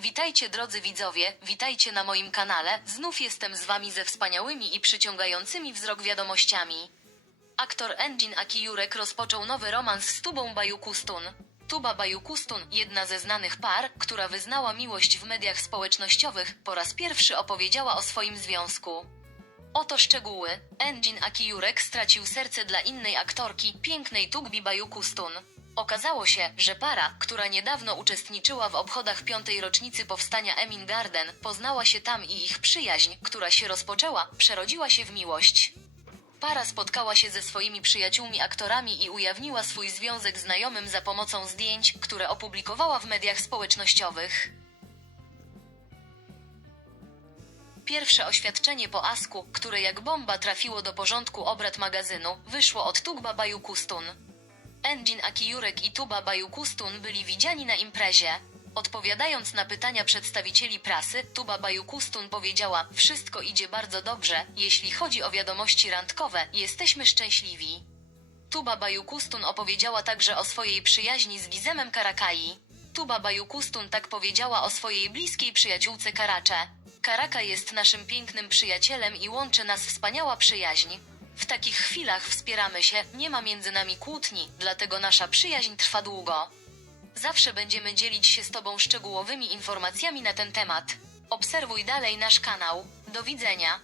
Witajcie drodzy widzowie, witajcie na moim kanale. Znów jestem z wami ze wspaniałymi i przyciągającymi wzrok wiadomościami. Aktor Engin Akijurek rozpoczął nowy romans z Tubą Bayukustun. Tuba Bayukustun, jedna ze znanych par, która wyznała miłość w mediach społecznościowych, po raz pierwszy opowiedziała o swoim związku. Oto szczegóły. Engin Akijurek stracił serce dla innej aktorki, pięknej Tugbi Bayukustun. Okazało się, że para, która niedawno uczestniczyła w obchodach piątej rocznicy powstania Emin Garden, poznała się tam i ich przyjaźń, która się rozpoczęła, przerodziła się w miłość. Para spotkała się ze swoimi przyjaciółmi aktorami i ujawniła swój związek znajomym za pomocą zdjęć, które opublikowała w mediach społecznościowych. Pierwsze oświadczenie po Asku, które jak bomba trafiło do porządku obrad magazynu, wyszło od Tugba Bayukustun. Engin Akijurek i Tuba Bayukustun byli widziani na imprezie. Odpowiadając na pytania przedstawicieli prasy, Tuba Bayukustun powiedziała: Wszystko idzie bardzo dobrze, jeśli chodzi o wiadomości randkowe, jesteśmy szczęśliwi. Tuba Bayukustun opowiedziała także o swojej przyjaźni z Gizemem Karakai. Tuba Bayukustun tak powiedziała o swojej bliskiej przyjaciółce Karacze. Karaka jest naszym pięknym przyjacielem i łączy nas wspaniała przyjaźń. W takich chwilach wspieramy się, nie ma między nami kłótni, dlatego nasza przyjaźń trwa długo. Zawsze będziemy dzielić się z Tobą szczegółowymi informacjami na ten temat. Obserwuj dalej nasz kanał. Do widzenia.